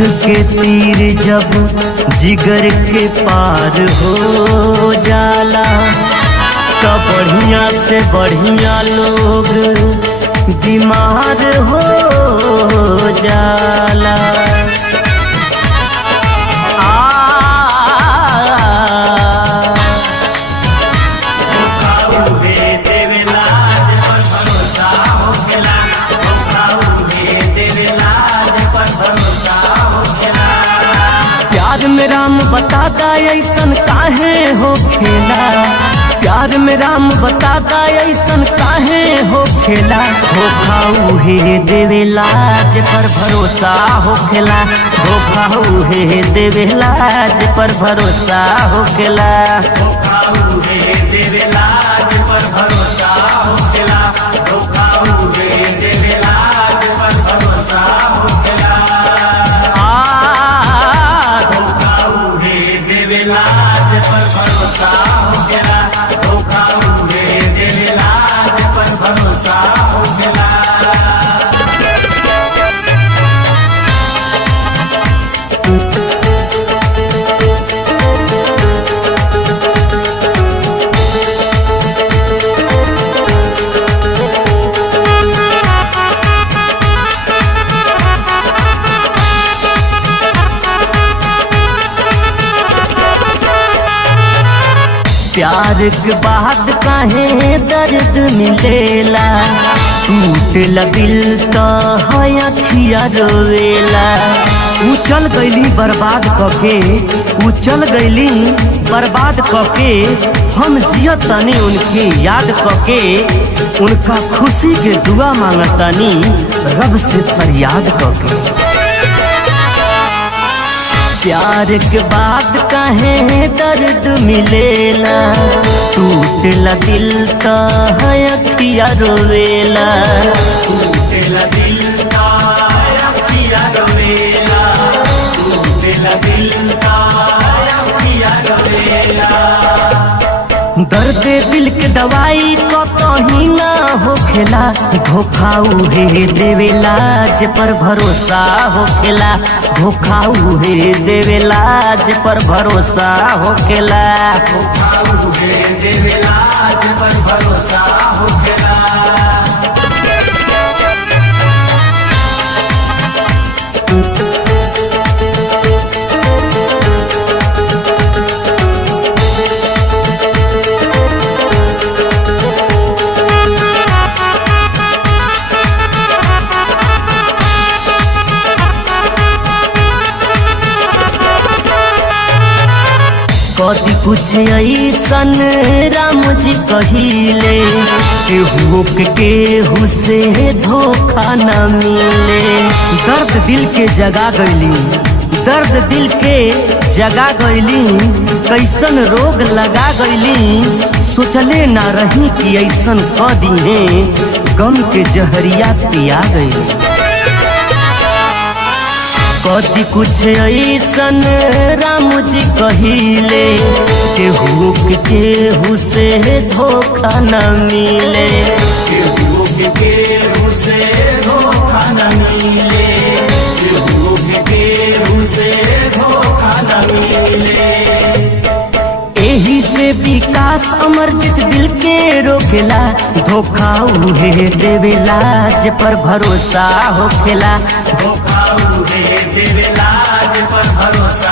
के तीर जब जिगर के पार हो जाला तो बढ़िया से बढ़िया लोग बीमार हो जाला। प्यार में राम बताता ऐसन काहे हो खेला, प्यार में राम बताता ऐसन काहे हो खेला। धोखा उहे देवेला जे पर भरोसा हो खेला, धोखा उहे देवेला जे पर भरोसा हो खेला। धोखा उहे देवेला जे पर भरोसा हो खेला, धोखा उहे देवेला जे पर भरोसा हो खेला। धोखा उहे देवेला जे पर भरोसा हो खेला, धोखा उहे देवेला जे पर भरोसा हो खेला। प्यार के बाद काहे दर्द मिलेला, टूटला दिल तो है अखिया रोवेला। उचल गईली बर्बाद कके, उचल गईली बर्बाद कके, हम जियतनी उनके याद कके, उनका खुशी के दुआ मांगतनी रब से फरियाद कके। प्यार के बाद काहे दर्द मिलेला, टूटला दिल तो है अखिया रोवेला। टूटला दिल तो है अखिया रोवेला, टूटला दिल तो है अखिया रोवेला। दर्द दिल के दवाई कतही ना होखेला, धोखा उहे देवेला जे पर भरोसा होखेला, धोखा उहे देवेला जे पर भरोसा होखेला। धोखा उहे देवेला जे पर भरोसा होखेला। कदी कुछ ऐसन राम जी कहिले, केहू के केहू से धोखा न मिले। दर्द दिल के जगा गईली, दर्द दिल के जगा गईली, कैसन रोग लगा गईली। सोचले ना रही कि ऐसन कदी है, गम के जहरिया पिया गईली। कदी कुछ ऐसन राम जी कहिले, केहू के केहू से धोखा न मिले। केहू के केहू से धोखा न मिले, केहू के केहू से धोखा न मिले। एही से विकास अमरजीत दिल के रोकेला, धोखा उहे देवेला जे पर भरोसा होखेला। धोखा उहे देवेला जे पर भरोसा